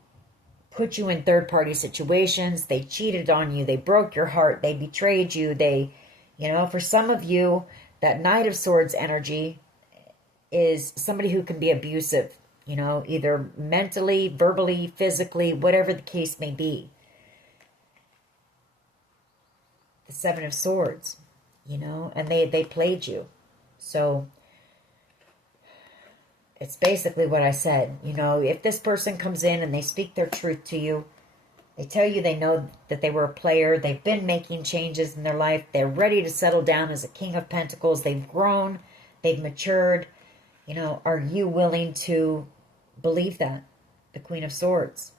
put you in third-party situations. They cheated on you. They broke your heart. They betrayed you. They, you know, for some of you, that Knight of Swords energy is somebody who can be abusive, you know, either mentally, verbally, physically, whatever the case may be. The Seven of Swords, you know, and they played you. So it's basically what I said. You know, if this person comes in and they speak their truth to you, they tell you they know that they were a player, they've been making changes in their life, they're ready to settle down as a King of Pentacles, they've grown, they've matured, you know, are you willing to believe that? The Queen of Swords.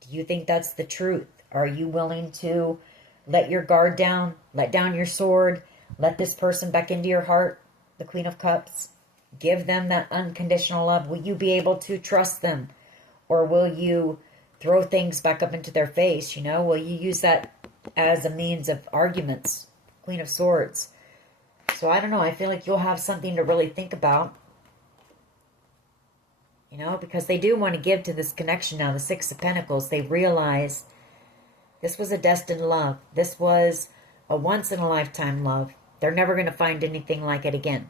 Do you think that's the truth? Are you willing to let your guard down, let down your sword, let this person back into your heart? The Queen of Cups. Give them that unconditional love. Will you be able to trust them? Or will you throw things back up into their face, you know? Will you use that as a means of arguments? Queen of Swords. So I don't know. I feel like you'll have something to really think about. You know, because they do want to give to this connection now. The Six of Pentacles. They realize this was a destined love. This was a once-in-a-lifetime love. They're never going to find anything like it again.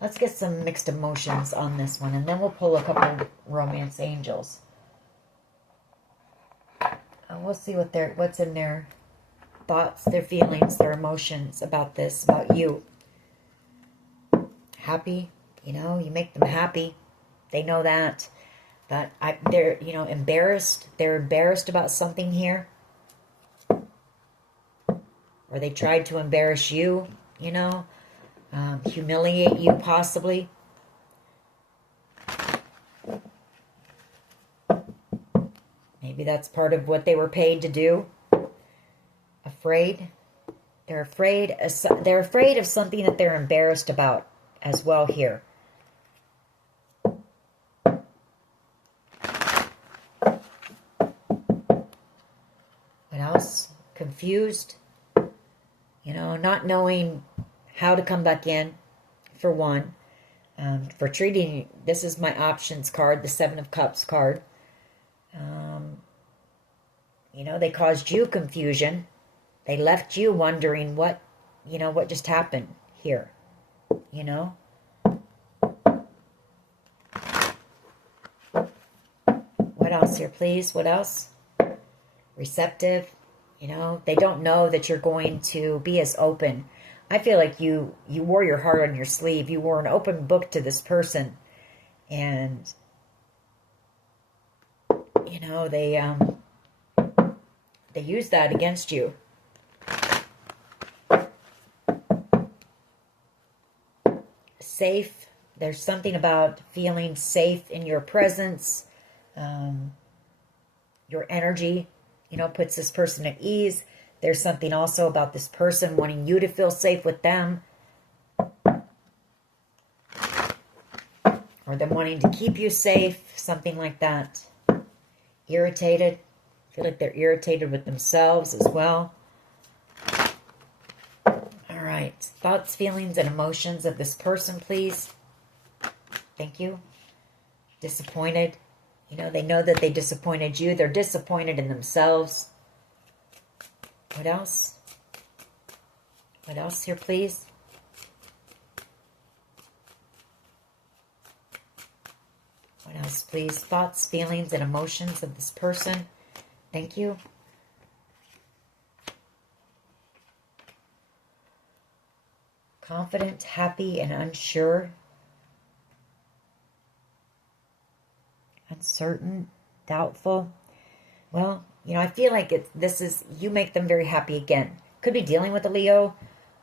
Let's get some mixed emotions on this one, and then we'll pull a couple romance angels. We'll see what's in their thoughts, their feelings, their emotions about this, about you. Happy, you make them happy. They know that. But they're, embarrassed. They're embarrassed about something here. Or they tried to embarrass you, humiliate you possibly. Maybe that's part of what they were paid to do. Afraid. They're afraid of something that they're embarrassed about as well here. What else? Confused. Not knowing how to come back in, for one. For treating, this is my options card, the Seven of Cups card. They caused you confusion. They left you wondering what just happened here. What else here, please? What else? Receptive. They don't know that you're going to be as open. I feel like you wore your heart on your sleeve. You wore an open book to this person. And, they use that against you. Safe. There's something about feeling safe in your presence. Your energy, puts this person at ease. There's something also about this person wanting you to feel safe with them. Or them wanting to keep you safe. Something like that. Irritated. I feel like they're irritated with themselves as well. All right. Thoughts, feelings, and emotions of this person, please. Thank you. Disappointed. They know that they disappointed you. They're disappointed in themselves. What else? What else here, please? What else, please? Thoughts, feelings, and emotions of this person. Thank you. Confident, happy, and unsure. Uncertain, doubtful. Well, I feel like you make them very happy again. Could be dealing with a Leo.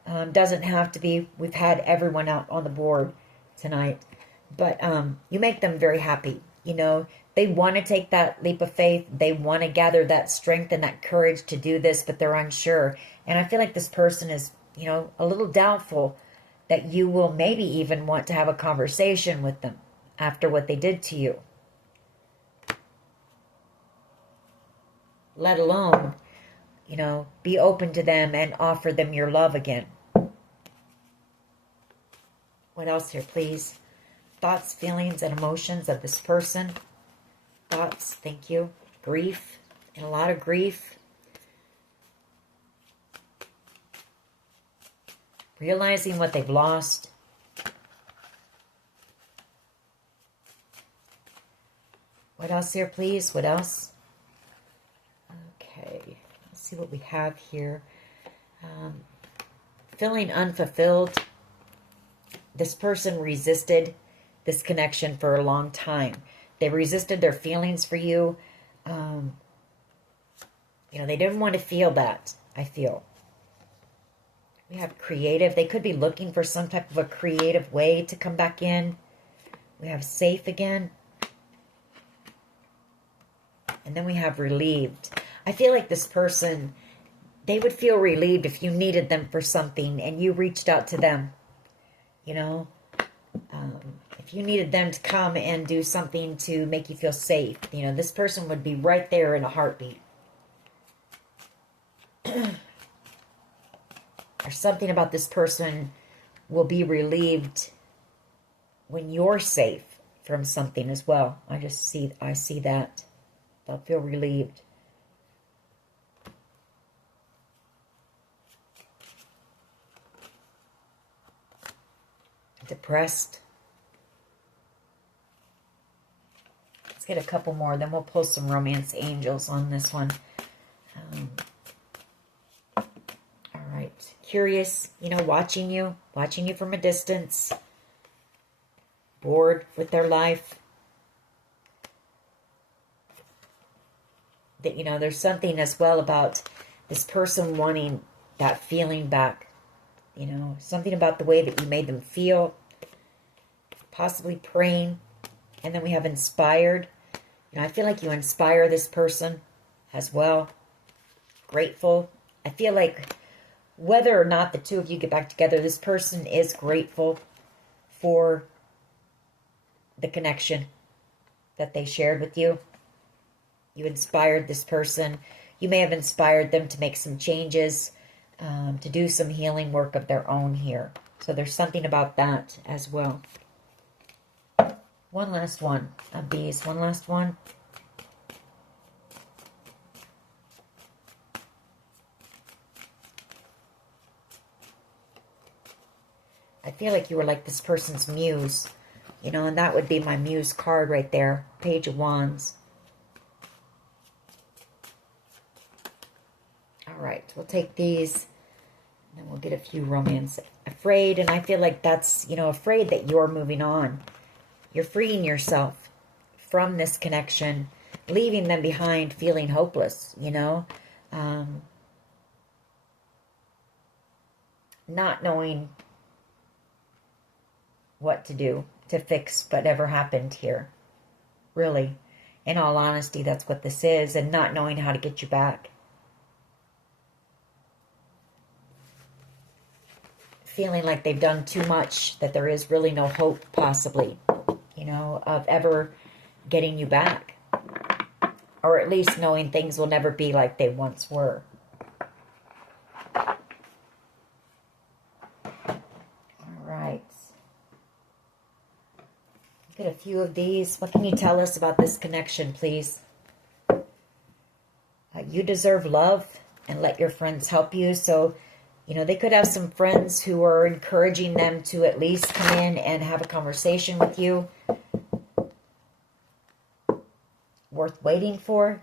Doesn't have to be. We've had everyone out on the board tonight. But you make them very happy. They want to take that leap of faith. They want to gather that strength and that courage to do this, but they're unsure. And I feel like this person is, a little doubtful that you will maybe even want to have a conversation with them after what they did to you. Let alone, be open to them and offer them your love again. What else here, please? Thoughts, feelings, and emotions of this person. Thoughts, thank you. Grief, and a lot of grief. Realizing what they've lost. What else here, please? What else? Okay, let's see what we have here. Feeling unfulfilled. This person resisted this connection for a long time. They resisted their feelings for you. They didn't want to feel that, I feel. We have creative. They could be looking for some type of a creative way to come back in. We have safe again. And then we have relieved. I feel like this person, they would feel relieved if you needed them for something and you reached out to them. If if you needed them to come and do something to make you feel safe, you know, this person would be right there in a heartbeat. Or something about this person will be relieved when you're safe from something as well. I see that. They'll feel relieved. Depressed. Let's get a couple more, then we'll pull some romance angels on this one. All right. Curious, you know, watching you from a distance. Bored with their life. That, you know, there's something as well about this person wanting that feeling back. You know, something about the way that you made them feel. Possibly praying. And then we have inspired. You know, I feel like you inspire this person as well. Grateful. I feel like whether or not the two of you get back together, this person is grateful for the connection that they shared with you. You inspired this person. You may have inspired them to make some changes, to do some healing work of their own here. So there's something about that as well. One last one of these. One last one. I feel like you were like this person's muse. You know, and that would be my muse card right there. Page of Wands. All right, we'll take these. And then we'll get a few romance. Afraid, and I feel like that's, you know, afraid that you're moving on. You're freeing yourself from this connection, leaving them behind, feeling hopeless, you know. Not knowing what to do to fix whatever happened here. Really, in all honesty, that's what this is, and not knowing how to get you back. Feeling like they've done too much, that there is really no hope, possibly, you know, of ever getting you back. Or at least knowing things will never be like they once were. All right. Get a few of these. What can you tell us about this connection, please? You deserve love, and let your friends help you. So, you know, they could have some friends who are encouraging them to at least come in and have a conversation with you. Worth waiting for.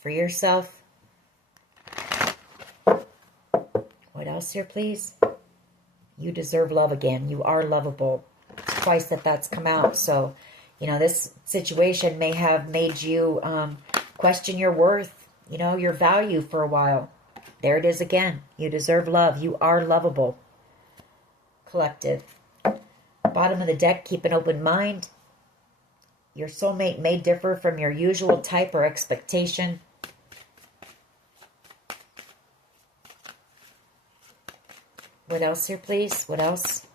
Free yourself. What else here, please? You deserve love again. You are lovable. It's twice that's come out. So, you know, this situation may have made you question your worth, you know, your value for a while. There it is again. You deserve love. You are lovable. Collective. Bottom of the deck, keep an open mind. Your soulmate may differ from your usual type or expectation. What else here, please? What else?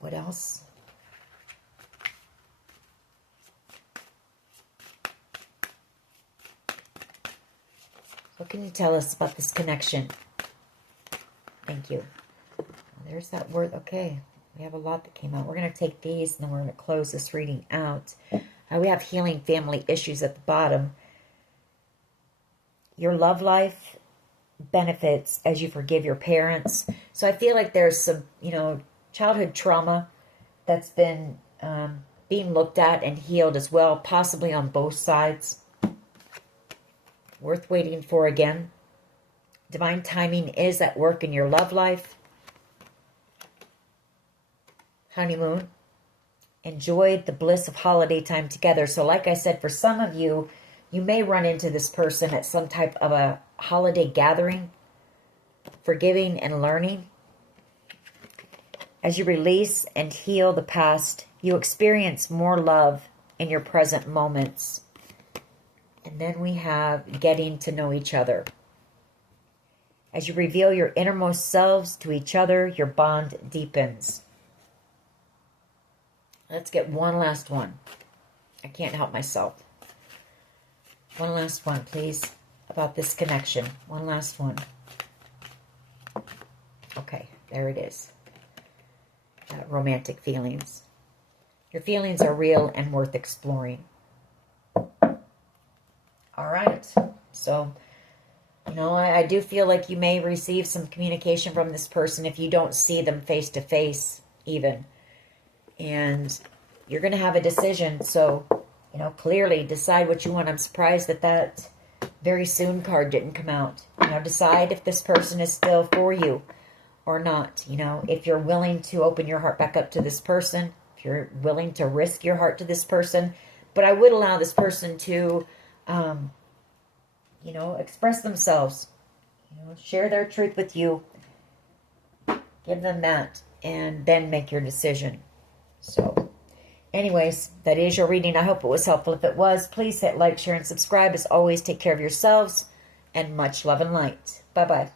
What else? What can you tell us about this connection? Thank you. There's that word. Okay. We have a lot that came out. We're going to take these and then we're going to close this reading out. We have healing family issues at the bottom. Your love life benefits as you forgive your parents. So I feel like there's some, you know, childhood trauma that's been being looked at and healed as well, possibly on both sides. Worth waiting for again. Divine timing is at work in your love life. Honeymoon. Enjoy the bliss of holiday time together. So like I said, for some of you, you may run into this person at some type of a holiday gathering, forgiving and learning. As you release and heal the past, you experience more love in your present moments. And then we have getting to know each other. As you reveal your innermost selves to each other, your bond deepens. Let's get one last one. I can't help myself. One last one, please, about this connection. One last one. Okay, there it is. Romantic feelings. Your feelings are real and worth exploring. All right. So, you know, I do feel like you may receive some communication from this person if you don't see them face to face even. And you're going to have a decision. So, you know, clearly decide what you want. I'm surprised that that very soon card didn't come out. You know, decide if this person is still for you or not. You know, if you're willing to open your heart back up to this person, if you're willing to risk your heart to this person. But I would allow this person to, you know, express themselves, you know, share their truth with you, give them that, and then make your decision. So, anyways, that is your reading. I hope it was helpful. If it was, please hit like, share, and subscribe. As always, take care of yourselves, and much love and light. Bye-bye.